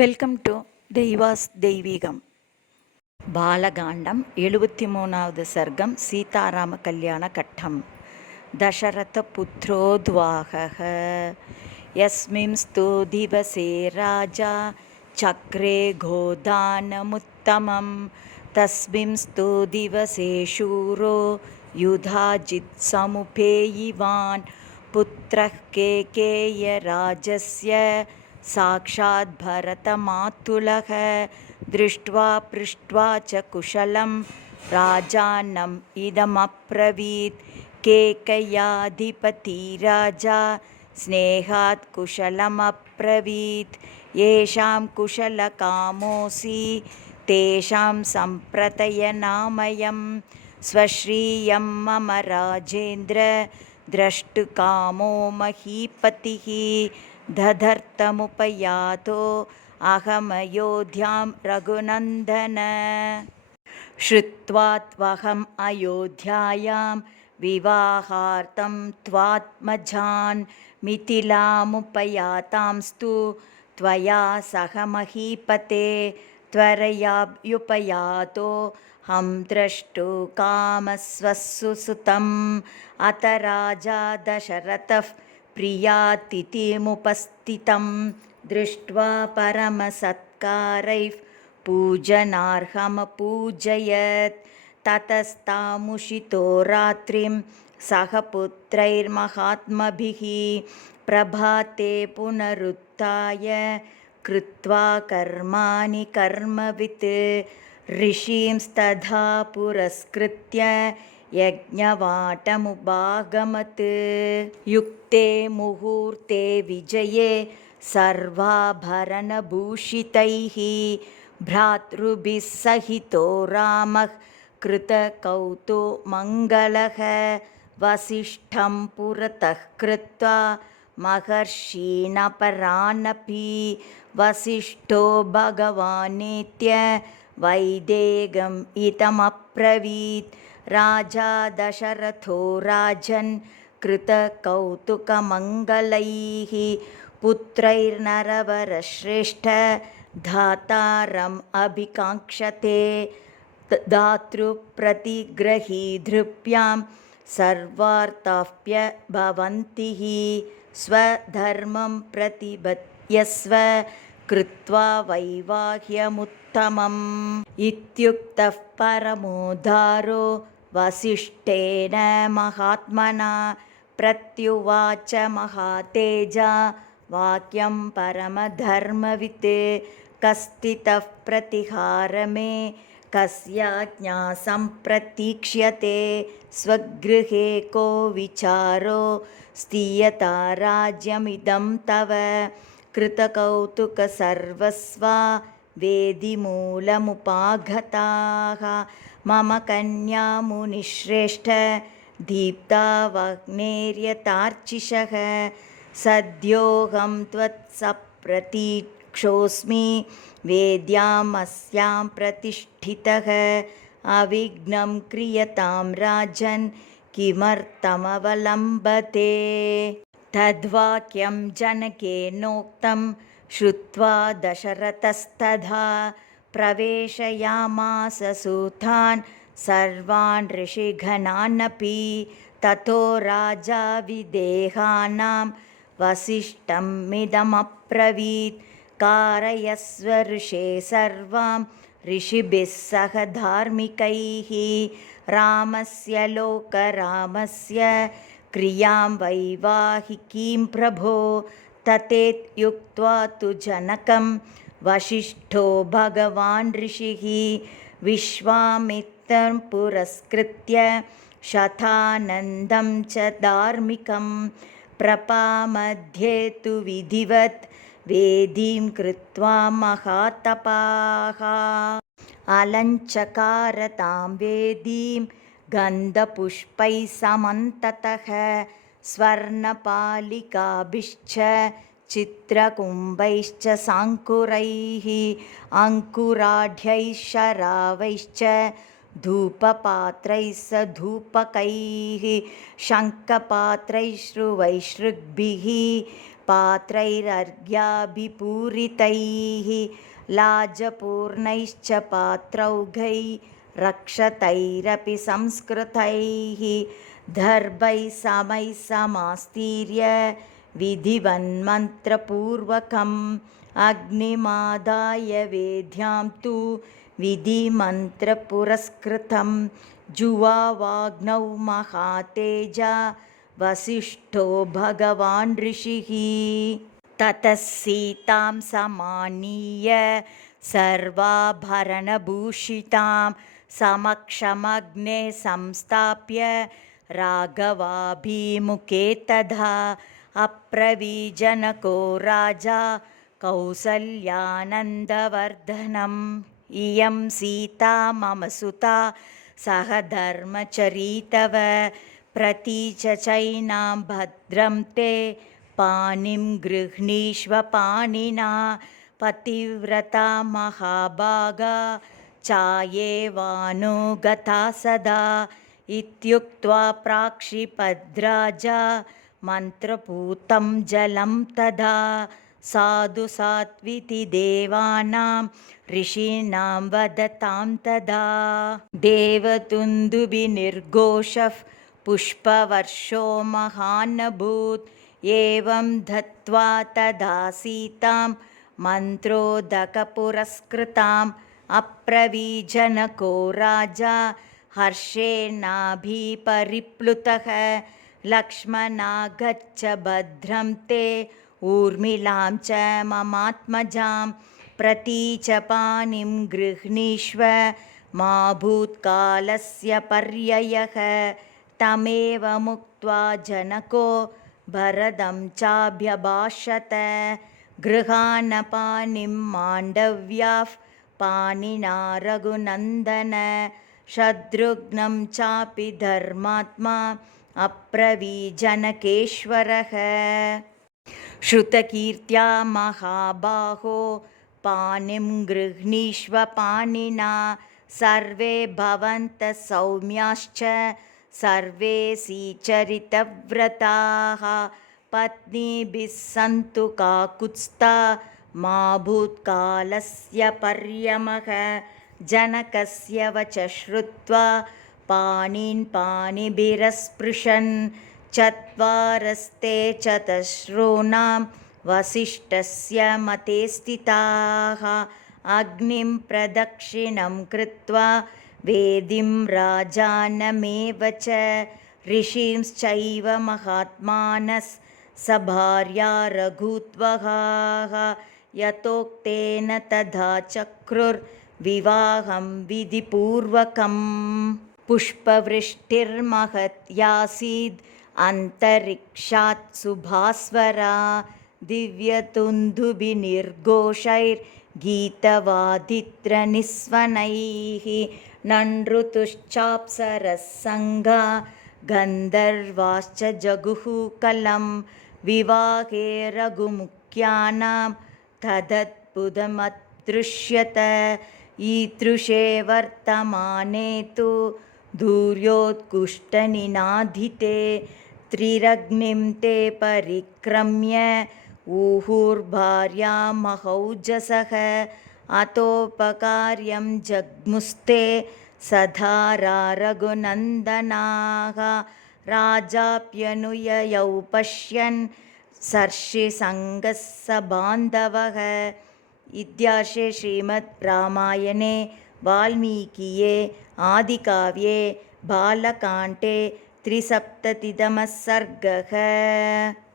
Welcome to தெய்வாஸ் தெய்வீகம். பாலகாண்டம் 73வது சர்க்கம். சீதாராம கல்யாண கட்டம். தசரத புத்ரோத்வாகः யஸ்மின்ஸ்து திவசே ராஜா சக்ரே கோதானமுத்தமம் தஸ்மின்ஸ்து திவசே शूरो युधाजित् समुपेयिवान् पुत्रः केकेयराजस्य साक्षात् भरतमातुलः दृष्ट्वा पृष्ट्वा च कुशलं राजानम् इदमब्रवीत् केकयाधिपति राजा स्नेहात् कुशलमब्रवीत् येषां कुशलकामोऽसि तेषां सम्प्रतयनामयं स्वश्रियं मम राजेन्द्र द्रष्टुकामो महीपतिः दधर्तमुपयातो अहमयोध्यां रघुनन्दन श्रुत्वा त्वहम् अयोध्यायां विवाहार्थं त्वात्मजान् मिथिलामुपयातांस्तु त्वया सह महीपते त्वरयाभ्युपयातो हम द्रष्टुकामस्वसु सुतम् अथ राजा दशरथः प्रियातिथिमुपस्थितं दृष्ट्वा परमसत्कारैः पूजनार्हमपूजयत् ततस्तामुषितो रात्रिं सह पुत्रैर्महात्मभिः प्रभाते पुनरुत्थाय कृत्वा कर्माणि कर्मवित् ऋषींस्तथा पुरस्कृत्य यज्ञवाटमुपागमत् युक्ते मुहूर्ते विजये सर्वाभरणभूषितैः भ्रातृभिः सहितो रामः कृतकौतुकमङ्गलः वसिष्ठं पुरतः कृत्वा महर्षीणपरानपि वसिष्ठो भगवानेत्य वैदेहम् इदमब्रवीत् राजा दशरथो राजन् कृतकौतुकमङ्गलैः पुत्रैर्नरवरश्रेष्ठ धातारम् अभिकाङ्क्षते दातृप्रतिग्रहीधृभ्यां सर्वार्थाप्यभवन्ति स्वधर्मं प्रतिपद्यस्व कृत्वा वैवाह्यमुत्तमम् इत्युक्तः परमोदारो वसिष्ठेन महात्मना प्रत्युवाच महातेजा वाक्यं परमधर्मवित् कस्थितः प्रतिहारमे कस्याज्ञा सम्प्रतीक्ष्यते स्वगृहे को विचारो स्थीयता राज्यमिदं तव कृतकौतुक सर्वस्वा वेदिमूलमुपागताः मम कन्या मुनिश्रेष्ठ दीप्तावग्नेर्यथार्चिषः सद्योऽहं त्वत्सप्रतीक्षोऽस्मि वेद्यामस्यां प्रतिष्ठितः अविघ्नं क्रियतां राजन् किमर्थमवलम्बते तद्वाक्यं जनकेनोक्तं श्रुत्वा दशरथस्तथा प्रवेशयामास सूतान् सर्वान् ऋषिगणानपि ततो राजा विदेहानां वसिष्ठमिदमब्रवीत् कारयस्व ऋषे सर्वां ऋषिभिः सह धार्मिकैः रामस्य लोकरामस्य क्रियां वैवाहिकीं प्रभो तथेत्युक्त्वा तु जनकं वसिष्ठो भगवान् ऋषिः विश्वामित्रं पुरस्कृत्य शतानन्दं च धार्मिकं प्रपामध्ये तु विधिवत् वेदीं कृत्वा महातपाः अलञ्चकार तां वेदीं गन्धपुष्पैः समन्ततः स्वर्णपालिकाभिश्च चित्रकुम्भैश्च साङ्कुरैः अङ्कुराढ्यैः शरावैश्च धूपपात्रैः स धूपकैः शङ्खपात्रैः श्रुवैश्रुग्भिः पात्रैरर्घ्याभिपूरितैः लाजपूर्णैश्च पात्रौघै रक्षतैरपि संस्कृतैः दर्भैः समैः समास्तीर्य विधिवन्मन्त्रपूर्वकम् अग्निमादाय वेद्यां तु विधिमन्त्रपुरस्कृतं जुवावाग्नौ महातेजा वसिष्ठो भगवान् ऋषिः ततः सीतां समानीय सर्वाभरणभूषितां समक्षमग्ने संस्थाप्य राघवाभिमुखे तथा अब्रवीज्जनको राजा कौसल्यानन्दवर्धनम् इयं सीता मम सुता सह धर्मचरीतव प्रतीचैनां भद्रं ते पाणिं गृह्णीष्व पाणिना पतिव्रता महाभागा चायेवानुगता सदा इत्युक्त्वा प्राक्षिपद्राजा मन्त्रपूतं जलं तदा साधु सात्विति देवानां ऋषीणां वदतां तदा देवतुन्दुभिर्निर्घोषः पुष्पवर्षो महानभूत् एवं दत्त्वा तदा सीतां मन्त्रोदकपुरस्कृताम् अब्रवीज्जनको राजा हर्षेणाभिपरिप्लुतः लक्ष्मणा गच्छ भद्रं ते ऊर्मिलां च ममात्मजां प्रतीच पाणिं गृह्णीष्व मा भूत्कालस्य पर्ययः तमेव मुक्त्वा जनको भरतं चाभ्यभाषत गृहाण पाणिं माण्डव्याः पाणिना रघुनन्दन शत्रुघ्नं चापि धर्मात्मा अब्रवीज्जनकेश्वरः श्रुतकीर्त्या महाबाहो पाणिं गृह्णीष्व पाणिना सर्वे भवन्तः सौम्याश्च सर्वे सीचरितव्रताः पत्नीभिः सन्तु काकुत्स्था मा भूत्कालस्य पर्यमः जनकस्य वच श्रुत्वा पाणिन् पाणिभिरस्पृशन् चत्वारस्ते चतस्रूणां वसिष्ठस्य मते स्थिताः अग्निं प्रदक्षिणं कृत्वा वेदिं राजानमेव च ऋषींश्चैव महात्मानः सभार्या रघुत्वहाः यथोक्तेन तथा चक्रुर्विवाहं विधिपूर्वकम् पुष्पवृष्टिर्महत्यासीद् अन्तरिक्षात् सुभास्वरा दिव्यतुन्दुभिर्निर्घोषैर्गीतवादित्रनिस्वनैः ननृतुश्चाप्सरस्सङ्गा गन्धर्वाश्च जगुः कलं विवाहे रघुमुख्यानां तदद्भुतमदृश्यत ईदृशे वर्तमाने तु धूर्योत्कुष्टनिनादिते त्रिरग्निं ते परिक्रम्य ऊहुर्भार्यामहौजसः अतोपकार्यं जग्मुस्ते सधारा रघुनन्दनाः राजाप्यनुययौ पश्यन् सर्षिसङ्गः बान्धवः इत्यार्षे श्रीमद् रामायणे वाल्मीकिये आदिकाव्ये बालकाण्डे 370तमः सर्गः।